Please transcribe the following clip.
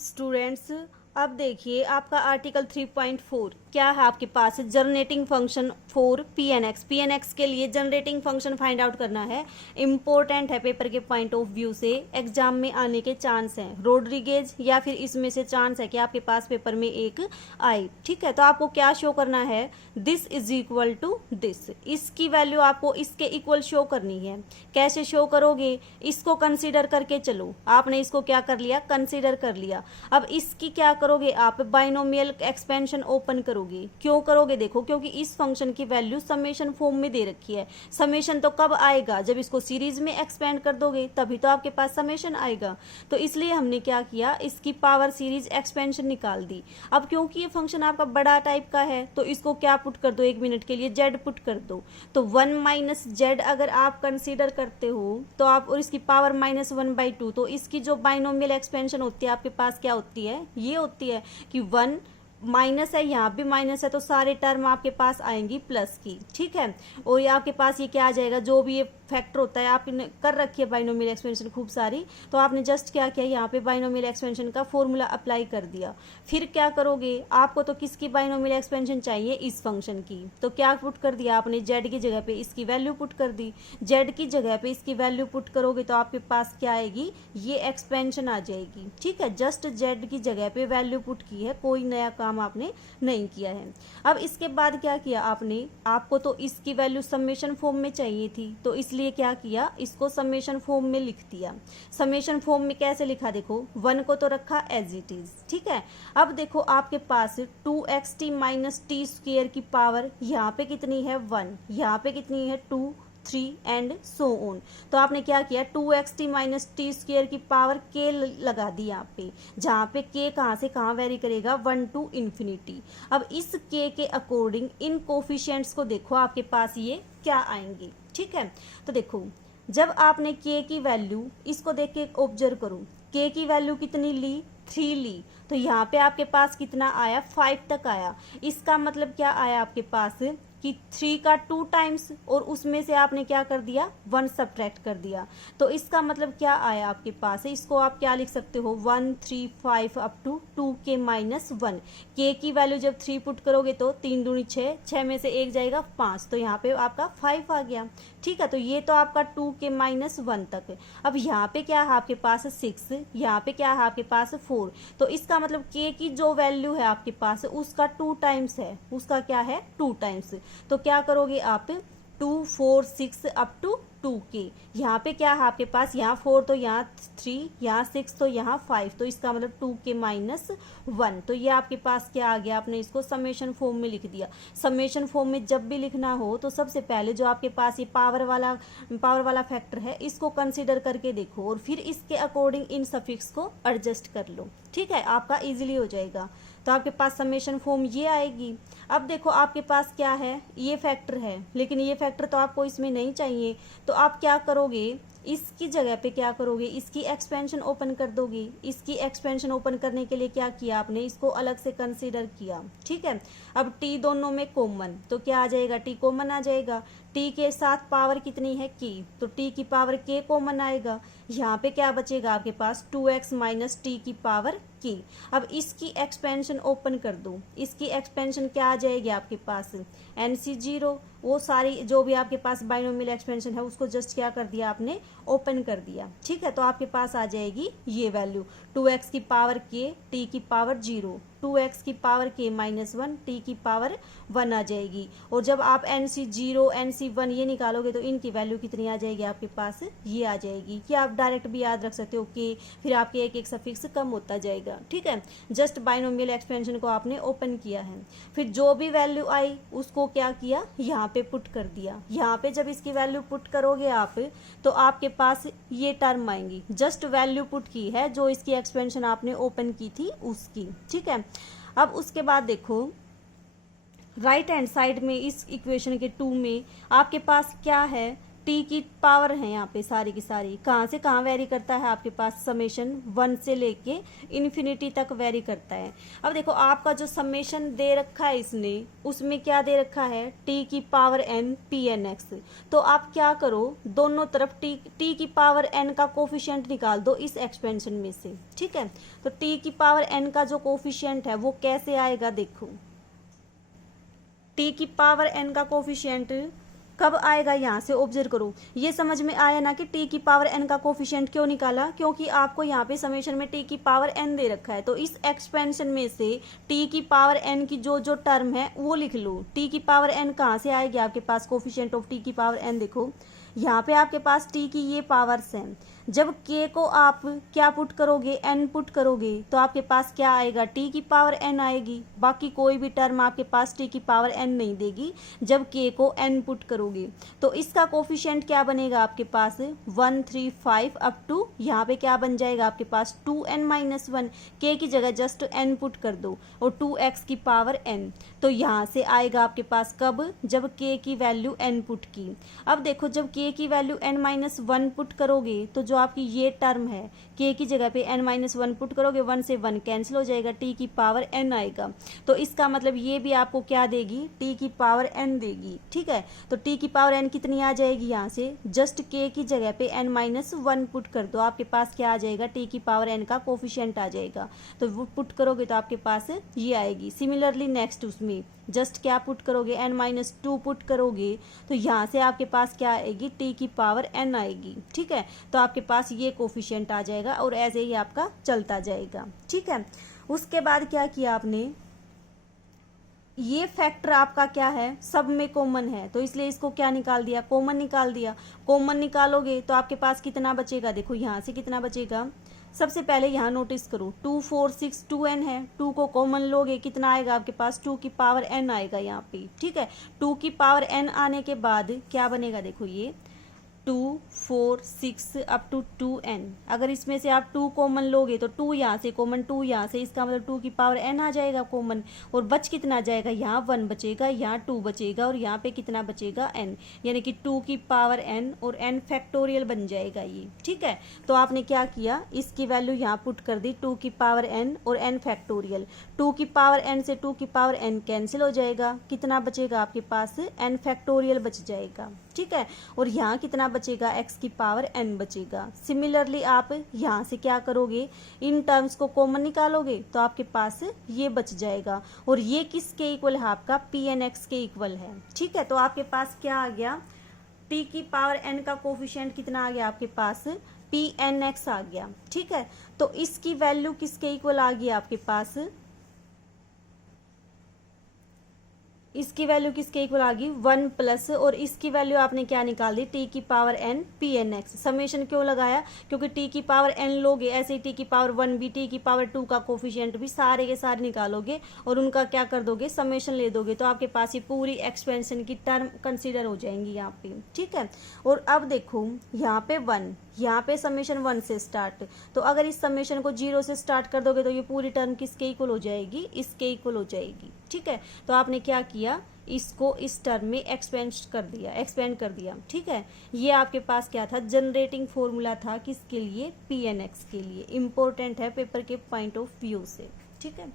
Students, अब देखिए आपका आर्टिकल 3.4 क्या है आपके पास, generating function for P N X के लिए जनरेटिंग फंक्शन फाइंड आउट करना है। इंपॉर्टेंट है पेपर के पॉइंट ऑफ व्यू से, एग्जाम में आने के चांस हैं रोड्रिगेज या फिर इसमें से चांस है कि आपके पास पेपर में एक आए। ठीक है, तो आपको क्या शो करना है, this is equal to this, इसकी वैल्यू आपको इसके इक्वल शो करनी है। कैसे शो करोगे, इसको कंसीडर करके चलो, आपने इसको क्या कर लिया, कंसीडर कर लिया। अब इसकी क्या करोगे, आप बाइनोमियल एक्सपेंशन ओपन करोगे। क्यों करोगे, देखो क्योंकि इस फंक्शन की वैल्यू समेशन फॉर्म में दे रखी है। समेशन तो कब आएगा, जब इसको सीरीज में एक्सपेंड कर दोगे तभी तो आपके पास समेशन आएगा। तो इसलिए हमने क्या किया, इसकी पावर सीरीज एक्सपेंशन निकाल दी। अब क्योंकि ये फंक्शन आपका बड़ा टाइप का है तो इसको क्या पुट कर दो, 1 मिनट के लिए जेड पुट कर दो। तो 1 माइनस जेड अगर आप कंसीडर करते हो तो आप, और इसकी पावर -1/2, तो इसकी जो बाइनोमियल एक्सपेंशन होती है आपके पास क्या होती है, ये होती है कि 1 माइनस है, यहाँ भी माइनस है, तो सारे टर्म आपके पास आएंगी प्लस की। ठीक है, और ये आपके पास ये क्या आ जाएगा, जो भी ये फैक्टर होता है, आपने कर रखी है बाइनोमियल एक्सपेंशन खूब सारी, तो आपने जस्ट क्या किया, यहाँ पे बाइनोमियल एक्सपेंशन का फॉर्मूला अप्लाई कर दिया। फिर क्या करोगे, आपको तो किसकी बाइनोमियल एक्सपेंशन चाहिए, इस फंक्शन की, तो क्या पुट कर दिया आपने, जेड की जगह पे इसकी वैल्यू पुट कर दी। जेड की जगह पे इसकी वैल्यू पुट करोगे तो आपके पास क्या आएगी, ये एक्सपेंशन आ जाएगी। ठीक है, जस्ट जेड की जगह पे वैल्यू पुट की है, कोई नया काम आपने नहीं किया है। अब इसके बाद क्या किया आपने, आपको तो इसकी वैल्यू समेशन फॉर्म में चाहिए थी, तो इसलिए क्या किया, इसको समेशन फॉर्म में लिख दिया। समेशन फॉर्म में कैसे लिखा, देखो 1 को तो रखा एज इट इज। ठीक है, अब देखो आपके पास 2xt माइनस टी स्क्वेयर की पावर यहाँ पे कितनी है 1, यहाँ पे कितनी है 2, 3 एंड सो ऑन। तो आपने क्या किया, 2xt माइनस टी स्क्वेयर की पावर k लगा दी यहाँ पे, जहाँ पे k कहाँ से कहाँ वेरी करेगा, 1 to इन्फिनिटी। अब इस k के अकॉर्डिंग इन कोफिशिएंट्स को देखो आपके पास ये क्या आएंगे। ठीक है, तो देखो जब आपने k की वैल्यू, इसको देख के ऑब्जर्व करो, k की वैल्यू कितनी ली, 3 ली, तो यहाँ पे आपके पास कितना आया, 5 तक आया। इसका मतलब क्या आया आपके पास कि 3 का 2 टाइम्स, और उसमें से आपने क्या कर दिया, 1 सब्ट्रैक्ट कर दिया। तो इसका मतलब क्या आया आपके पास है, इसको आप क्या लिख सकते हो, 1 3 5 up to 2k minus 1। k की वैल्यू जब 3 पुट करोगे तो 3 दूनी 6, 6 में से 1 जाएगा 5, तो यहाँ पे आपका 5 आ गया। ठीक है, तो ये तो आपका 2k माइनस 1 तक। अब यहाँ पे क्या है आपके पास 6, यहाँ पे क्या है आपके पास 4, तो इसका मतलब k की जो वैल्यू है आपके पास उसका 2 टाइम्स है, उसका क्या है 2 टाइम्स। तो क्या करोगे आप, 2 4 6 अप टू 2k, यहाँ पे क्या है आपके पास, यहाँ 4 तो यहाँ 3, यहाँ 6 तो यहाँ 5, तो इसका मतलब 2k माइनस 1। तो ये आपके पास क्या आ गया, आपने इसको समेशन फॉर्म में लिख दिया। समेशन फॉर्म में जब भी लिखना हो तो सबसे पहले जो आपके पास ये पावर वाला फैक्टर है इसको कंसीडर करके देखो, और फिर इसके अकॉर्डिंग इन सफिक्स को एडजस्ट कर लो। ठीक है, आपका इजीली हो जाएगा। तो आपके पास समेशन फॉर्म ये आएगी। अब देखो आपके पास क्या है, ये फैक्टर है, लेकिन ये फैक्टर तो आपको इसमें नहीं चाहिए, तो आप क्या करोगे, इसकी जगह पे क्या करोगे, इसकी एक्सपेंशन ओपन कर दोगे। इसकी एक्सपेंशन ओपन करने के लिए क्या किया आपने, इसको अलग से कंसीडर किया। ठीक है, अब t दोनों में कॉमन, तो क्या आ जाएगा, t कॉमन आ जाएगा। t के साथ पावर कितनी है k, तो t की पावर k कॉमन आएगा। यहाँ पे क्या बचेगा आपके पास, 2x माइनस टी की पावर k। अब इसकी एक्सपेंशन ओपन कर दो, इसकी एक्सपेंशन क्या आ जाएगी आपके पास, NC0, वो सारी जो भी आपके पास बाइनोमियल एक्सपेंशन है उसको जस्ट क्या कर दिया आपने, ओपन कर दिया। ठीक है, तो आपके पास आ जाएगी ये वैल्यू, 2x की पावर k, t की पावर 0, 2x की पावर k माइनस 1, t की पावर 1 आ जाएगी। और जब आप NC0 NC1 ये निकालोगे तो इनकी वैल्यू कितनी आ जाएगी आपके पास, ये आ जाएगी। कि आप डायरेक्ट भी याद रख सकते हो कि फिर आपके एक एक सफिक्स कम होता जाएगा। ठीक है, जस्ट बाइनोमियल एक्सपेंशन को आपने ओपन किया है, फिर जो भी वैल्यू आई उसको क्या किया, यहाँ पे पुट कर दिया। यहाँ पे जब इसकी वैल्यू पुट करोगे आप तो आपके पास ये टर्म आएंगी, जस्ट वैल्यू पुट की है जो इसकी एक्सपेंशन आपने ओपन की थी उसकी। ठीक है, अब उसके बाद देखो राइट हैंड साइड में इस इक्वेशन के 2 में आपके पास क्या है, टी की पावर है यहाँ पे सारी की सारी, कहाँ से कहाँ वेरी करता है आपके पास, समेशन 1 से लेके इन्फिनिटी तक वेरी करता है। अब देखो आपका जो समेशन दे रखा है इसने, उसमें क्या दे रखा है, टी की power n P N X. तो आप क्या करो, दोनों तरफ टी की पावर n का कोफिशिएंट निकाल दो इस एक्सपेंशन में से, ठीक है। तो टी की पावर n का जो कोफिशिएंट है वो कैसे आएगा, देखो टी की पावर n का कोफिशिएंट कब आएगा, यहाँ से ऑब्जर्व करो। ये समझ में आया ना कि टी की पावर n का कोफिशिएंट क्यों निकाला, क्योंकि आपको यहाँ पे समेशन में टी की पावर n दे रखा है। तो इस एक्सपेंशन में से टी की पावर n की जो जो टर्म है वो लिख लो। टी की पावर n कहाँ से आएगी आपके पास, कोफिशिएंट ऑफ टी की पावर n देखो यहाँ पे आपके पास टी की ये पावर्स हैं। जब k को आप क्या पुट करोगे, n पुट करोगे, तो आपके पास क्या आएगा, t की पावर n आएगी। बाकी कोई भी टर्म आपके पास t की पावर n नहीं देगी जब k को n पुट करोगे। तो इसका कोफिशिएंट क्या बनेगा आपके पास 1 3 5 अप टू यहाँ पे क्या बन जाएगा आपके पास 2n-1, k की जगह जस्ट n पुट कर दो और 2x की पावर n। तो यहाँ से आएगा आपके पास कब, जब k की वैल्यू n पुट की। अब देखो जब k की वैल्यू n-1 पुट करोगे तो जो आपकी ये टर्म है k की जगह पे n-1 पुट करोगे, 1 से 1 कैंसिल हो जाएगा, t की पावर n आएगा। तो इसका मतलब ये भी आपको क्या देगी, t की पावर n देगी, ठीक है। तो t की पावर n कितनी आ जाएगी, यहाँ से जस्ट k की जगह पे n-1 पुट कर दो, आपके पास क्या आ जाएगा, t की पावर n का कोफिशिएंट आ जाएगा। तो वो पुट करोगे तो आपके पास ये आएगी। सिमिलरली नेक्स्ट उसमें जस्ट क्या पुट करोगे, n-2 पुट करोगे तो यहाँ से आपके पास क्या आएगी, t की पावर n आएगी, ठीक है। तो आपके पास ये कोफिशिएंट आ जाएगा और ऐसे ही आपका चलता जाएगा, ठीक है। उसके बाद क्या किया आपने, ये फैक्टर आपका क्या है, सब में कॉमन है, तो इसलिए इसको क्या निकाल दिया, कॉमन निकाल दिया। कॉमन निकालोगे तो आपके पास कितना बचेगा, देखो यहाँ से कितना बचेगा। सबसे पहले यहाँ नोटिस करो 2 4 6 2n है, 2 को कॉमन लोगे कितना आएगा आपके पास, 2 की पावर n आएगा यहाँ पे, ठीक है। 2 की पावर n आने के बाद क्या बनेगा, देखो ये 2 4 6 अप टू 2n। अगर इसमें से आप 2 कॉमन लोगे तो 2 यहाँ से कॉमन, 2 यहाँ से, इसका मतलब 2 की पावर n आ जाएगा कॉमन। और बच कितना जाएगा, यहाँ 1 बचेगा, यहाँ 2 बचेगा और यहाँ पे कितना बचेगा n, यानी कि 2 की पावर n और n फैक्टोरियल बन जाएगा ये, ठीक है। तो आपने क्या किया, इसकी वैल्यू यहाँ पुट कर दी 2 की पावर n और n फैक्टोरियल। 2 की पावर n से 2 की पावर n कैंसिल हो जाएगा, कितना बचेगा आपके पास, n फैक्टोरियल बच जाएगा, ठीक है। और यहाँ कितना बचेगा, x की पावर n बचेगा। सिमिलरली आप यहाँ से क्या करोगे, इन टर्म्स को कॉमन निकालोगे तो आपके पास ये बच जाएगा। और ये किसके इक्वल है, आपका पी एन एक्स के इक्वल है, ठीक है। तो आपके पास क्या आ गया, t की पावर n का कोफिशिएंट कितना आ गया आपके पास, पी एन एक्स आ गया, ठीक है। तो इसकी वैल्यू किसके इक्वल आ गई आपके पास, इसकी वैल्यू किसके इक्वल आ गई 1 प्लस, और इसकी वैल्यू आपने क्या निकाल दी, टी की power n P N X. Summation क्यों लगाया, क्योंकि टी की पावर n लोगे, ऐसे ही टी की पावर 1 भी, टी की पावर 2 का कोफिशिएंट भी, सारे के सारे निकालोगे और उनका क्या कर दोगे, समेशन ले दोगे, तो आपके पास ये पूरी एक्सपेंशन की टर्म कंसीडर हो जाएंगी यहाँ पे, ठीक है। और अब देखो यहाँ पे 1, यहाँ पे समेशन 1 से स्टार्ट, तो अगर इस समेशन को 0 से स्टार्ट कर दोगे तो ये पूरी टर्म किसके इक्वल हो जाएगी, इसके इक्वल हो जाएगी, ठीक है। तो आपने क्या किया, इसको इस टर्म में एक्सपेंड कर दिया, ठीक है। ये आपके पास क्या था, जनरेटिंग फॉर्मूला था, किसके लिए, पी एन एक्स के लिए। इंपॉर्टेंट है पेपर के पॉइंट ऑफ व्यू से, ठीक है।